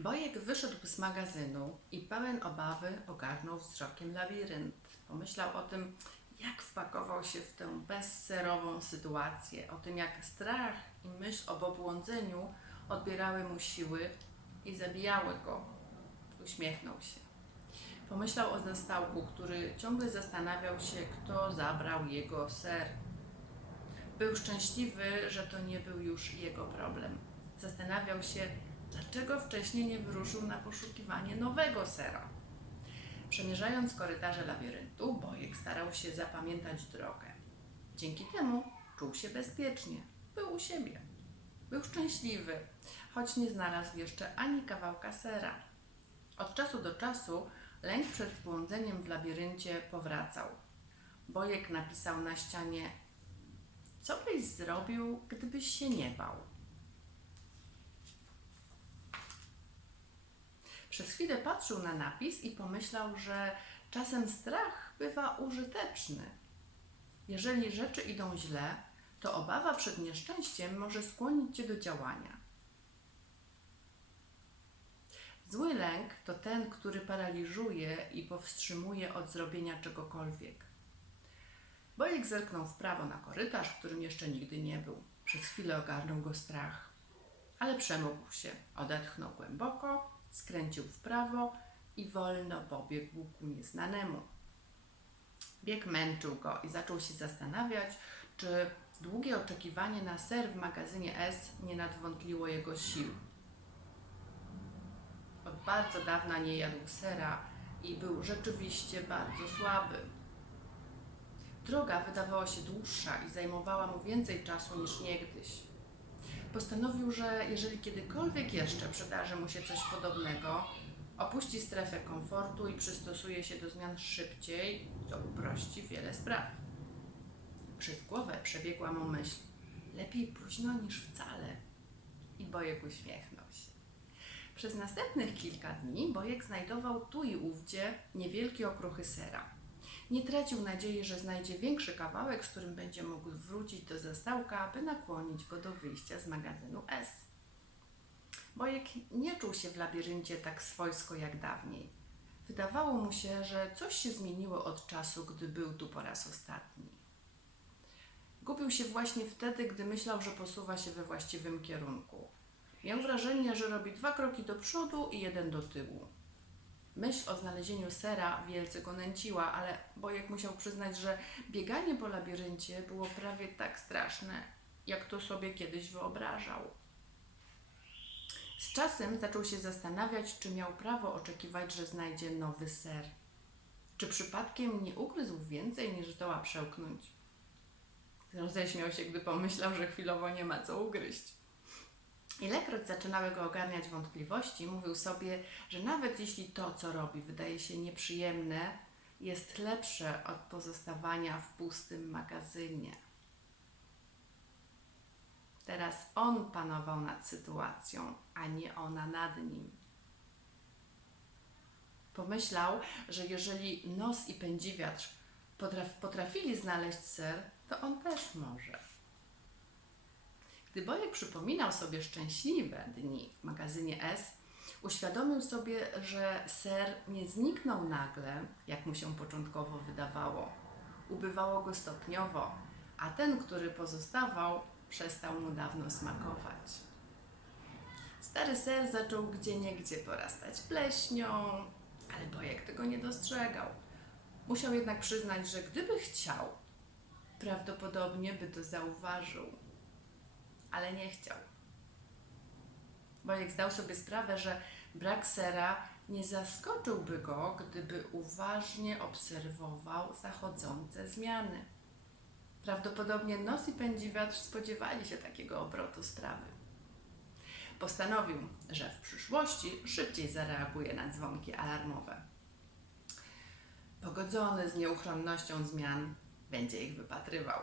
Bojek wyszedł z magazynu i pełen obawy ogarnął wzrokiem labirynt. Pomyślał o tym, jak wpakował się w tę bezserową sytuację, o tym, jak strach i myśl o pobłądzeniu odbierały mu siły i zabijały go. Uśmiechnął się. Pomyślał o zastałku, który ciągle zastanawiał się, kto zabrał jego ser. Był szczęśliwy, że to nie był już jego problem. Zastanawiał się, dlaczego wcześniej nie wyruszył na poszukiwanie nowego sera. Przemierzając korytarze labiryntu, Bojek starał się zapamiętać drogę. Dzięki temu czuł się bezpiecznie. Był u siebie. Był szczęśliwy, choć nie znalazł jeszcze ani kawałka sera. Od czasu do czasu lęk przed błądzeniem w labiryncie powracał. Bojek napisał na ścianie: co byś zrobił, gdybyś się nie bał? Przez chwilę patrzył na napis i pomyślał, że czasem strach bywa użyteczny. Jeżeli rzeczy idą źle, to obawa przed nieszczęściem może skłonić cię do działania. Zły lęk to ten, który paraliżuje i powstrzymuje od zrobienia czegokolwiek. Bojek zerknął w prawo na korytarz, w którym jeszcze nigdy nie był. Przez chwilę ogarnął go strach, ale przemógł się. Odetchnął głęboko, skręcił w prawo i wolno pobiegł ku nieznanemu. Bieg męczył go i zaczął się zastanawiać, czy długie oczekiwanie na ser w magazynie S nie nadwątliło jego sił. Od bardzo dawna nie jadł sera i był rzeczywiście bardzo słaby. Droga wydawała się dłuższa i zajmowała mu więcej czasu niż niegdyś. Postanowił, że jeżeli kiedykolwiek jeszcze przydarzy mu się coś podobnego, opuści strefę komfortu i przystosuje się do zmian szybciej, co uprości wiele spraw. Przez głowę przebiegła mu myśl: lepiej późno niż wcale. I Bojek uśmiechnął się. Przez następnych kilka dni Bojek znajdował tu i ówdzie niewielkie okruchy sera. Nie tracił nadziei, że znajdzie większy kawałek, z którym będzie mógł wrócić do zastałka, aby nakłonić go do wyjścia z magazynu S. Bojek nie czuł się w labiryncie tak swojsko jak dawniej. Wydawało mu się, że coś się zmieniło od czasu, gdy był tu po raz ostatni. Gubił się właśnie wtedy, gdy myślał, że posuwa się we właściwym kierunku. Miał wrażenie, że robi 2 kroki do przodu i 1 do tyłu. Myśl o znalezieniu sera wielce go nęciła, ale Bojek musiał przyznać, że bieganie po labiryncie było prawie tak straszne, jak to sobie kiedyś wyobrażał. Z czasem zaczął się zastanawiać, czy miał prawo oczekiwać, że znajdzie nowy ser. Czy przypadkiem nie ugryzł więcej, niż zdoła przełknąć? Roześmiał się, gdy pomyślał, że chwilowo nie ma co ugryźć. Ilekroć zaczynały go ogarniać wątpliwości, mówił sobie, że nawet jeśli to, co robi, wydaje się nieprzyjemne, jest lepsze od pozostawania w pustym magazynie. Teraz on panował nad sytuacją, a nie ona nad nim. Pomyślał, że jeżeli nos i pędziwiarz potrafili znaleźć ser, to on też może. Gdy Bojek przypominał sobie szczęśliwe dni w magazynie S, uświadomił sobie, że ser nie zniknął nagle, jak mu się początkowo wydawało. Ubywało go stopniowo, a ten, który pozostawał, przestał mu dawno smakować. Stary ser zaczął gdzieniegdzie porastać pleśnią, ale Bojek tego nie dostrzegał. Musiał jednak przyznać, że gdyby chciał, prawdopodobnie by to zauważył. Ale nie chciał. Bojek zdał sobie sprawę, że brak sera nie zaskoczyłby go, gdyby uważnie obserwował zachodzące zmiany. Prawdopodobnie nos i pędziwiarz spodziewali się takiego obrotu sprawy. Postanowił, że w przyszłości szybciej zareaguje na dzwonki alarmowe. Pogodzony z nieuchronnością zmian, będzie ich wypatrywał.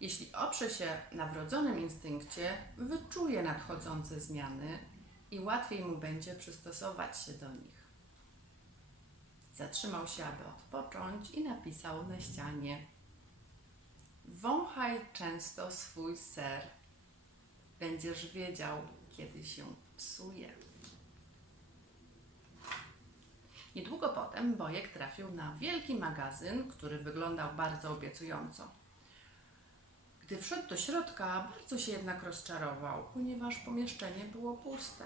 Jeśli oprze się na wrodzonym instynkcie, wyczuje nadchodzące zmiany i łatwiej mu będzie przystosować się do nich. Zatrzymał się, aby odpocząć i napisał na ścianie: wąchaj często swój ser. Będziesz wiedział, kiedy się psuje. Niedługo potem Bojek trafił na wielki magazyn, który wyglądał bardzo obiecująco. Gdy wszedł do środka, bardzo się jednak rozczarował, ponieważ pomieszczenie było puste.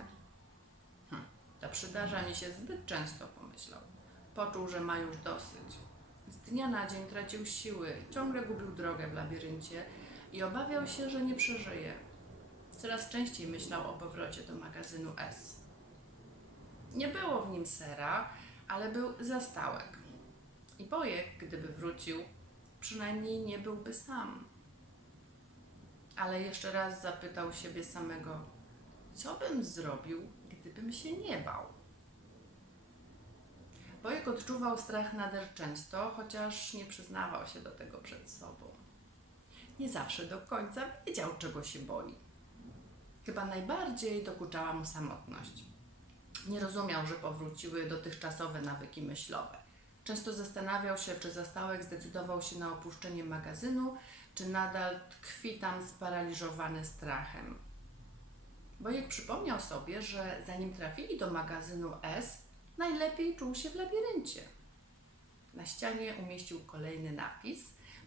To przydarza mi się zbyt często, pomyślał. Poczuł, że ma już dosyć. Z dnia na dzień tracił siły, ciągle gubił drogę w labiryncie i obawiał się, że nie przeżyje. Coraz częściej myślał o powrocie do magazynu S. Nie było w nim sera, ale był zastałek. I Bojek, gdyby wrócił, przynajmniej nie byłby sam. Ale jeszcze raz zapytał siebie samego, co bym zrobił, gdybym się nie bał? Bojek odczuwał strach nader często, chociaż nie przyznawał się do tego przed sobą. Nie zawsze do końca wiedział, czego się boi. Chyba najbardziej dokuczała mu samotność. Nie rozumiał, że powróciły dotychczasowe nawyki myślowe. Często zastanawiał się, czy zastałek zdecydował się na opuszczenie magazynu, czy nadal tkwi tam sparaliżowany strachem. Bojek przypomniał sobie, że zanim trafili do magazynu S, najlepiej czuł się w labiryncie. Na ścianie umieścił kolejny napis,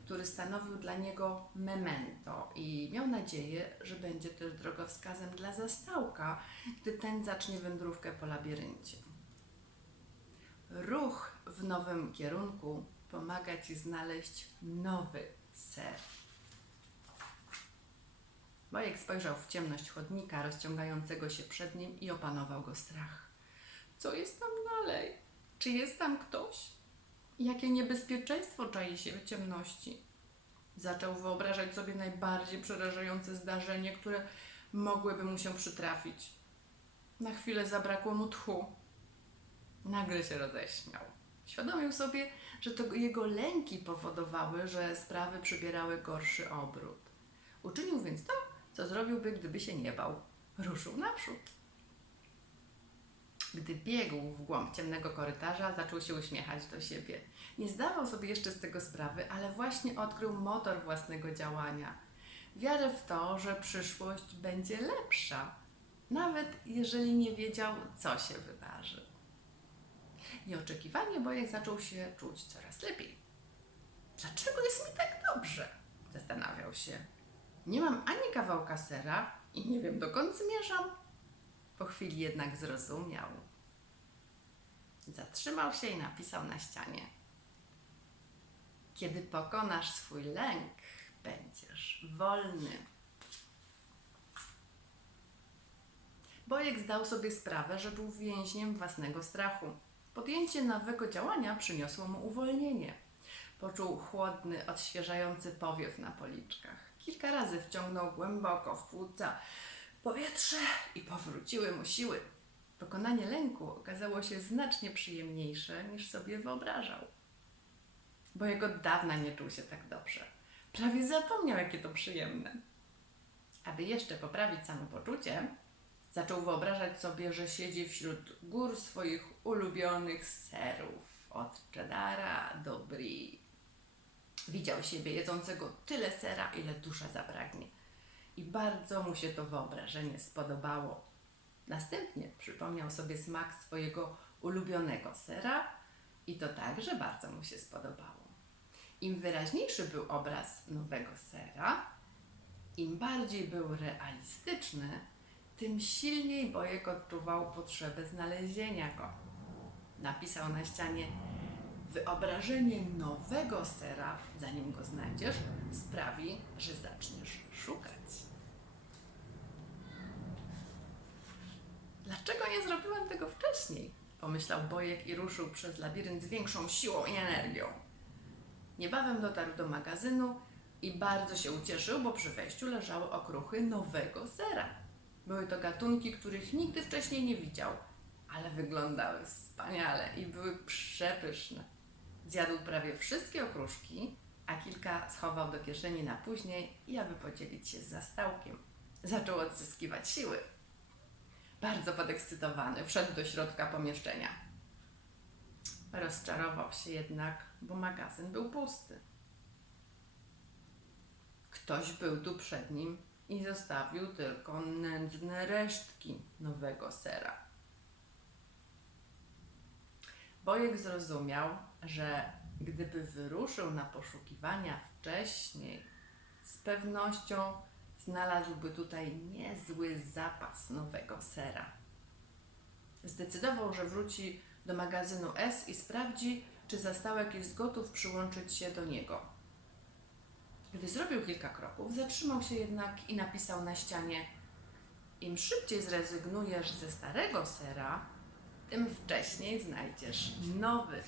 który stanowił dla niego memento i miał nadzieję, że będzie też drogowskazem dla zastałka, gdy ten zacznie wędrówkę po labiryncie. Ruch w nowym kierunku pomaga Ci znaleźć nowy ser. Bojek spojrzał w ciemność chodnika rozciągającego się przed nim i opanował go strach. Co jest tam dalej? Czy jest tam ktoś? Jakie niebezpieczeństwo czai się w ciemności? Zaczął wyobrażać sobie najbardziej przerażające zdarzenie, które mogłyby mu się przytrafić. Na chwilę zabrakło mu tchu. Nagle się roześmiał. Świadomił sobie, że to jego lęki powodowały, że sprawy przybierały gorszy obrót. Uczynił więc to, co zrobiłby, gdyby się nie bał. Ruszył naprzód. Gdy biegł w głąb ciemnego korytarza, zaczął się uśmiechać do siebie. Nie zdawał sobie jeszcze z tego sprawy, ale właśnie odkrył motor własnego działania. Wiarę w to, że przyszłość będzie lepsza, nawet jeżeli nie wiedział, co się wydarzy. Nieoczekiwanie Bojek zaczął się czuć coraz lepiej. Dlaczego jest mi tak dobrze? Zastanawiał się. Nie mam ani kawałka sera i nie wiem, dokąd zmierzam. Po chwili jednak zrozumiał. Zatrzymał się i napisał na ścianie. Kiedy pokonasz swój lęk, będziesz wolny. Bojek zdał sobie sprawę, że był więźniem własnego strachu. Podjęcie nowego działania przyniosło mu uwolnienie. Poczuł chłodny, odświeżający powiew na policzkach. Kilka razy wciągnął głęboko w płuca powietrze i powróciły mu siły. Pokonanie lęku okazało się znacznie przyjemniejsze, niż sobie wyobrażał. Bojek od dawna nie czuł się tak dobrze. Prawie zapomniał, jakie to przyjemne. Aby jeszcze poprawić samopoczucie, zaczął wyobrażać sobie, że siedzi wśród gór swoich ulubionych serów, od cheddara do brie. Widział siebie jedzącego tyle sera, ile dusza zapragnie. I bardzo mu się to wyobrażenie spodobało. Następnie przypomniał sobie smak swojego ulubionego sera i to także bardzo mu się spodobało. Im wyraźniejszy był obraz nowego sera, im bardziej był realistyczny, tym silniej Bojek odczuwał potrzebę znalezienia go. Napisał na ścianie: wyobrażenie nowego sera, zanim go znajdziesz, sprawi, że zaczniesz szukać. Dlaczego nie zrobiłem tego wcześniej? Pomyślał Bojek i ruszył przez labirynt z większą siłą i energią. Niebawem dotarł do magazynu i bardzo się ucieszył, bo przy wejściu leżały okruchy nowego sera. Były to gatunki, których nigdy wcześniej nie widział, ale wyglądały wspaniale i były przepyszne. Zjadł prawie wszystkie okruszki, a kilka schował do kieszeni na później i aby podzielić się z zastałkiem. Zaczął odzyskiwać siły. Bardzo podekscytowany wszedł do środka pomieszczenia. Rozczarował się jednak, bo magazyn był pusty. Ktoś był tu przed nim i zostawił tylko nędzne resztki nowego sera. Bojek zrozumiał, że gdyby wyruszył na poszukiwania wcześniej, z pewnością znalazłby tutaj niezły zapas nowego sera. Zdecydował, że wróci do magazynu S i sprawdzi, czy zastałek jest gotów przyłączyć się do niego. Gdy zrobił kilka kroków, zatrzymał się jednak i napisał na ścianie: im szybciej zrezygnujesz ze starego sera, tym wcześniej znajdziesz nowy.